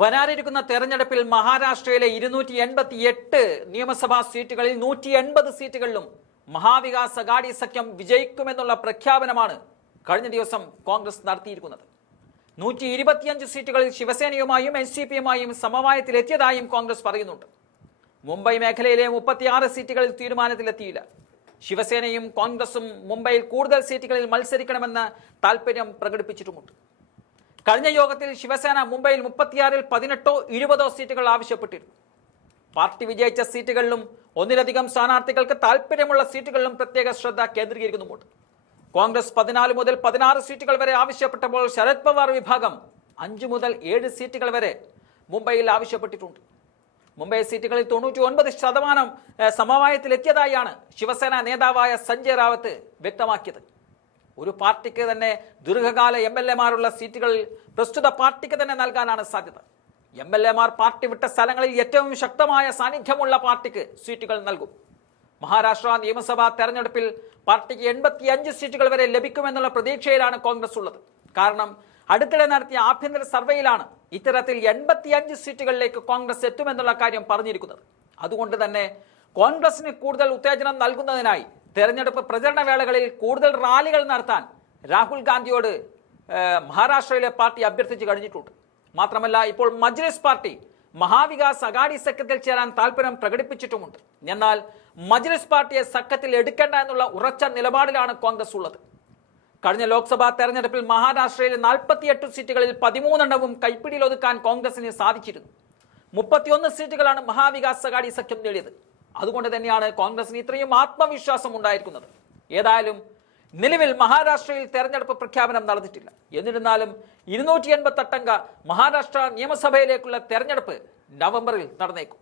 വരാനിരിക്കുന്ന തെരഞ്ഞെടുപ്പിൽ മഹാരാഷ്ട്രയിലെ ഇരുന്നൂറ്റി എൺപത്തി എട്ട് നിയമസഭാ സീറ്റുകളിൽ നൂറ്റി എൺപത് സീറ്റുകളിലും മഹാവികാസ് അഗാഡി സഖ്യം വിജയിക്കുമെന്നുള്ള പ്രഖ്യാപനമാണ് കഴിഞ്ഞ ദിവസം കോൺഗ്രസ് നടത്തിയിരിക്കുന്നത്. നൂറ്റി ഇരുപത്തിയഞ്ച് സീറ്റുകളിൽ ശിവസേനയുമായും എൻ സി പിയുമായും സമവായത്തിലെത്തിയതായും കോൺഗ്രസ് പറയുന്നുണ്ട്. മുംബൈ മേഖലയിലെ മുപ്പത്തിയാറ് സീറ്റുകളിൽ തീരുമാനത്തിലെത്തിയില്ല. ശിവസേനയും കോൺഗ്രസും മുംബൈയിൽ കൂടുതൽ സീറ്റുകളിൽ മത്സരിക്കണമെന്ന് താൽപര്യം പ്രകടിപ്പിച്ചിട്ടുമുണ്ട്. കഴിഞ്ഞ യോഗത്തിൽ ശിവസേന മുംബൈയിൽ മുപ്പത്തിയാറിൽ പതിനെട്ടോ ഇരുപതോ സീറ്റുകൾ ആവശ്യപ്പെട്ടിരുന്നു. പാർട്ടി വിജയിച്ച സീറ്റുകളിലും ഒന്നിലധികം സ്ഥാനാർത്ഥികൾക്ക് താൽപ്പര്യമുള്ള സീറ്റുകളിലും പ്രത്യേക ശ്രദ്ധ കേന്ദ്രീകരിക്കുന്നുമുണ്ട്. കോൺഗ്രസ് പതിനാല് മുതൽ പതിനാറ് സീറ്റുകൾ വരെ ആവശ്യപ്പെട്ടപ്പോൾ ശരത് പവാർ വിഭാഗം അഞ്ചു മുതൽ ഏഴ് സീറ്റുകൾ വരെ മുംബൈയിൽ ആവശ്യപ്പെട്ടിട്ടുണ്ട്. മുംബൈ സീറ്റുകളിൽ തൊണ്ണൂറ്റി ഒൻപത് ശതമാനം സമവായത്തിലെത്തിയതായാണ് ശിവസേന നേതാവായ സഞ്ജയ് റാവത്ത് വ്യക്തമാക്കിയത്. ഒരു പാർട്ടിക്ക് തന്നെ ദീർഘകാല എം എൽ എമാരുള്ള സീറ്റുകൾ പ്രസ്തുത പാർട്ടിക്ക് തന്നെ നൽകാനാണ് സാധ്യത. എം എൽ എമാർ പാർട്ടി വിട്ട സ്ഥലങ്ങളിൽ ഏറ്റവും ശക്തമായ സാന്നിധ്യമുള്ള പാർട്ടിക്ക് സീറ്റുകൾ നൽകും. മഹാരാഷ്ട്ര നിയമസഭാ തെരഞ്ഞെടുപ്പിൽ പാർട്ടിക്ക് എൺപത്തിയഞ്ച് സീറ്റുകൾ വരെ ലഭിക്കുമെന്നുള്ള പ്രതീക്ഷയിലാണ് കോൺഗ്രസ് ഉള്ളത്. കാരണം അടുത്തിടെ നടത്തിയ ആഭ്യന്തര സർവേയിലാണ് ഇത്തരത്തിൽ എൺപത്തിയഞ്ച് സീറ്റുകളിലേക്ക് കോൺഗ്രസ് എത്തുമെന്നുള്ള കാര്യം പറഞ്ഞിരിക്കുന്നത്. അതുകൊണ്ട് തന്നെ കോൺഗ്രസിന് കൂടുതൽ ഉത്തേജനം നൽകുന്നതിനായി തെരഞ്ഞെടുപ്പ് പ്രചരണ വേളകളിൽ കൂടുതൽ റാലികൾ നടത്താൻ രാഹുൽ ഗാന്ധിയോട് മഹാരാഷ്ട്രയിലെ പാർട്ടി അഭ്യർത്ഥിച്ചു കഴിഞ്ഞിട്ടുണ്ട്. മാത്രമല്ല ഇപ്പോൾ മജ്ലിസ് പാർട്ടി മഹാവികാസ് അഗാഡി സഖ്യത്തിൽ ചേരാൻ താല്പര്യം പ്രകടിപ്പിച്ചിട്ടുമുണ്ട്. എന്നാൽ മജ്ലിസ് പാർട്ടിയെ സഖ്യത്തിൽ എടുക്കേണ്ട എന്നുള്ള ഉറച്ച നിലപാടിലാണ് കോൺഗ്രസ് ഉള്ളത്. കഴിഞ്ഞ ലോക്സഭാ തെരഞ്ഞെടുപ്പിൽ മഹാരാഷ്ട്രയിലെ നാൽപ്പത്തിയെട്ട് സീറ്റുകളിൽ പതിമൂന്നെണ്ണവും കൈപ്പിടിയിലൊതുക്കാൻ കോൺഗ്രസിന് സാധിച്ചിരുന്നു. മുപ്പത്തിയൊന്ന് സീറ്റുകളാണ് മഹാവികാസ് അഗാഡി സഖ്യം നേടിയത്. അതുകൊണ്ട് തന്നെയാണ് കോൺഗ്രസിന് ഇത്രയും ആത്മവിശ്വാസം ഉണ്ടായിരിക്കുന്നത്. ഏതായാലും നിലവിൽ മഹാരാഷ്ട്രയിൽ തെരഞ്ഞെടുപ്പ് പ്രഖ്യാപനം നടന്നിട്ടില്ല. എന്നിരുന്നാലും ഇരുന്നൂറ്റി എൺപത്തെട്ടംഗ മഹാരാഷ്ട്ര നിയമസഭയിലേക്കുള്ള തെരഞ്ഞെടുപ്പ് നവംബറിൽ നടന്നേക്കും.